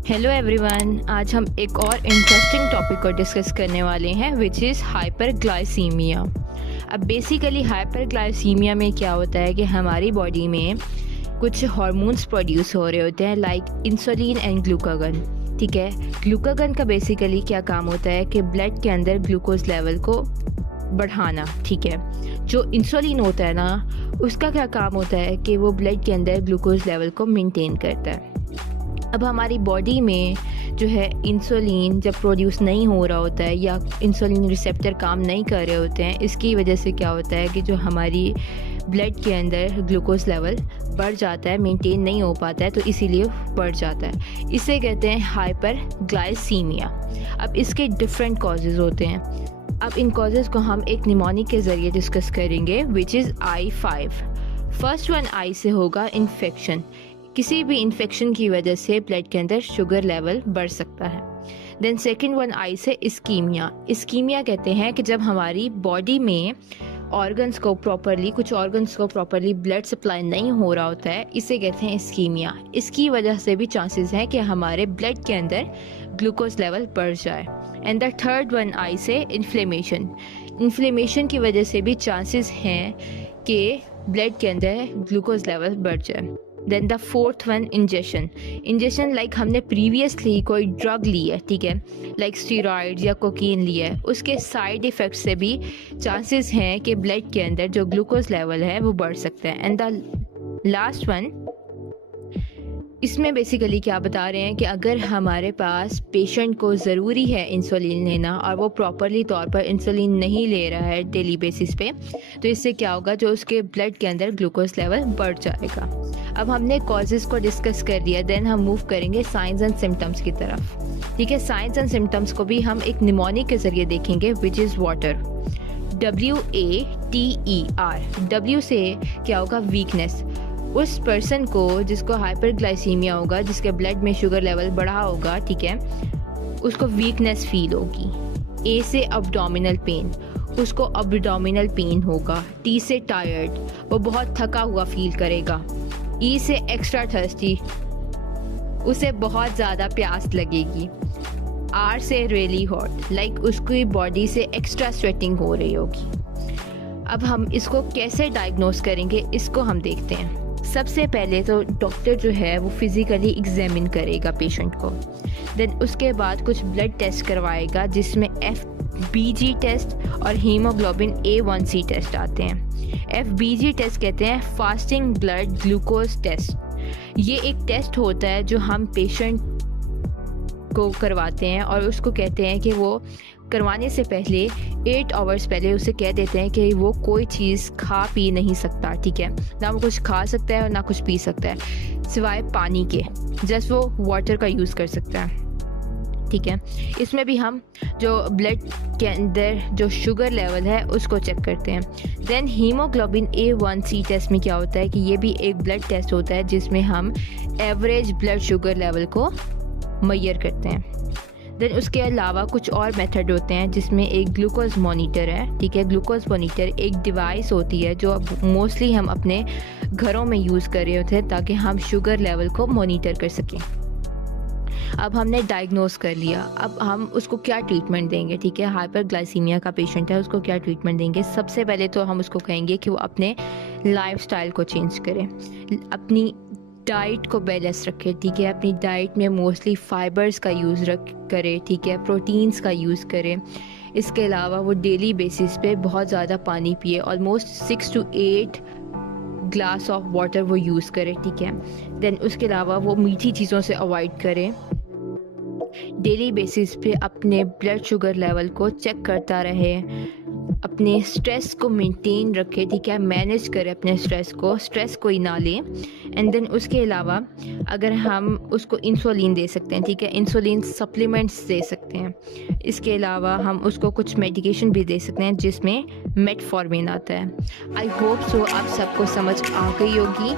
Hello everyone, आज हम एक और इंटरेस्टिंग टॉपिक को डिस्कस करने वाले हैं विच इज़ हाइपरग्लाइसीमिया। अब बेसिकली हाइपरग्लाइसीमिया में क्या होता है कि हमारी बॉडी में कुछ हार्मोन्स प्रोड्यूस हो रहे होते हैं लाइक इंसुलिन एंड ग्लूकागन। ठीक है, ग्लूकागन का बेसिकली क्या काम होता है कि ब्लड के अंदर ग्लूकोज लेवल को बढ़ाना। ठीक है, जो इंसुलिन होता है ना, उसका क्या काम होता है कि वो ब्लड के अंदर ग्लूकोज लेवल को मेंटेन करता है। अब हमारी बॉडी में जो है इंसुलिन जब प्रोड्यूस नहीं हो रहा होता है या इंसुलिन रिसेप्टर काम नहीं कर रहे होते हैं, इसकी वजह से क्या होता है कि जो हमारी ब्लड के अंदर ग्लूकोज लेवल बढ़ जाता है, मेंटेन नहीं हो पाता है, तो इसीलिए बढ़ जाता है। इसे कहते हैं हाइपरग्लाइसीमिया। अब इसके डिफरेंट कॉजेज़ होते हैं। अब इन कॉजेज़ को हम एक निमोनिक के ज़रिए डिस्कस करेंगे which is I5। First one I से होगा इन्फेक्शन। किसी भी इन्फेक्शन की वजह से ब्लड के अंदर शुगर लेवल बढ़ सकता है। देन सेकंड वन आई से इस्कीमिया। इस्कीमिया कहते हैं कि जब हमारी बॉडी में कुछ ऑर्गन्स को प्रॉपरली ब्लड सप्लाई नहीं हो रहा होता है, इसे कहते हैं इस्कीमिया। इसकी वजह से भी चांसेस हैं कि हमारे ब्लड के अंदर ग्लूकोज लेवल बढ़ जाए। And the third one I से इन्फ्लेमेशन। इन्फ्लेमेशन की वजह से भी चांसेस हैं कि ब्लड के अंदर ग्लूकोज लेवल बढ़ जाए। Then the fourth one injection like हमने प्रीवियसली कोई ड्रग ली है, ठीक है, लाइक स्टीरॉइड या कोकीन लिया है, उसके साइड इफ़ेक्ट से भी चांसेस हैं कि ब्लड के अंदर जो ग्लूकोज लेवल है वो बढ़ सकता है। एंड द लास्ट वन, इसमें बेसिकली क्या बता रहे हैं कि अगर हमारे पास पेशेंट को ज़रूरी है इंसुलिन लेना और वो प्रॉपरली तौर पर इंसुलिन नहीं ले रहा है डेली बेसिस पे, तो इससे क्या होगा, जो उसके ब्लड के अंदर ग्लूकोज लेवल बढ़ जाएगा। अब हमने कॉजेज़ को डिस्कस कर दिया, देन हम मूव करेंगे साइंस एंड सिम्टम्स की तरफ। ठीक है, साइंस एंड सिम्टम्स को भी हम एक निमोनिक के ज़रिए देखेंगे which is water. WATER। W से क्या होगा, वीकनेस। उस पर्सन को जिसको हाइपरग्लाइसीमिया होगा, जिसके ब्लड में शुगर लेवल बढ़ा होगा, ठीक है, उसको वीकनेस फील होगी। A से अब्डोमिनल पेन, उसको अब्डोमिनल पेन होगा। T से टायर्ड, वो बहुत थका हुआ फील करेगा। E से एक्स्ट्रा थर्स्टी, उसे बहुत ज़्यादा प्यास लगेगी। R से रियली हॉट, लाइक उसकी बॉडी से एक्स्ट्रा स्वेटिंग हो रही होगी। अब हम इसको कैसे डायग्नोस करेंगे, इसको हम देखते हैं। सबसे पहले तो डॉक्टर जो है वो फिज़िकली एग्जामिन करेगा पेशेंट को। देन उसके बाद कुछ ब्लड टेस्ट करवाएगा जिसमें FBG टेस्ट और हीमोग्लोबिन A1C टेस्ट आते हैं। FBG टेस्ट कहते हैं फास्टिंग ब्लड ग्लूकोज टेस्ट। ये एक टेस्ट होता है जो हम पेशेंट को करवाते हैं और उसको कहते हैं कि वो करवाने से पहले 8 आवर्स पहले उसे कह देते हैं कि वो कोई चीज़ खा पी नहीं सकता। ठीक है, ना वो कुछ खा सकता है और ना कुछ पी सकता है सिवाय पानी के, जस्ट वो वाटर का यूज़ कर सकता है। ठीक है, इसमें भी हम जो ब्लड के अंदर जो शुगर लेवल है उसको चेक करते हैं। देन हीमोग्लोबिन A1C टेस्ट में क्या होता है कि ये भी एक ब्लड टेस्ट होता है जिसमें हम एवरेज ब्लड शुगर लेवल को मेजर करते हैं। देन उसके अलावा कुछ और मेथड होते हैं जिसमें एक ग्लूकोज मॉनिटर है। ठीक है, ग्लूकोज मॉनिटर एक डिवाइस होती है जो मोस्टली हम अपने घरों में यूज़ कर रहे होते हैं ताकि हम शुगर लेवल को मॉनिटर कर सकें। अब हमने डायग्नोस कर लिया, अब हम उसको क्या ट्रीटमेंट देंगे। ठीक है, हाइपरग्लाइसीमिया का पेशेंट है, उसको क्या ट्रीटमेंट देंगे। सबसे पहले तो हम उसको कहेंगे कि वो अपने लाइफस्टाइल को चेंज करें, अपनी डाइट को बैलेंस रखे। ठीक है, अपनी डाइट में मोस्टली फाइबर्स का यूज़ करे। ठीक है, प्रोटीन्स का यूज़ करें। इसके अलावा वो डेली बेसिस पे बहुत ज़्यादा पानी पिए, almost 6 to 8 glass of water वो यूज़ करे। ठीक है, देन उसके अलावा वो मीठी चीज़ों से अवॉइड करें। डेली बेसिस पे अपने ब्लड शुगर लेवल को चेक करता रहे, अपने स्ट्रेस को मेंटेन रखे। ठीक है, मैनेज करें अपने स्ट्रेस कोई ना ले। एंड देन उसके अलावा अगर हम उसको इंसुलिन दे सकते हैं, ठीक है, इंसुलिन सप्लीमेंट्स दे सकते हैं। इसके अलावा हम उसको कुछ मेडिकेशन भी दे सकते हैं जिसमें मेटफॉर्मिन आता है। आई होप सो आप सबको समझ आ गई होगी।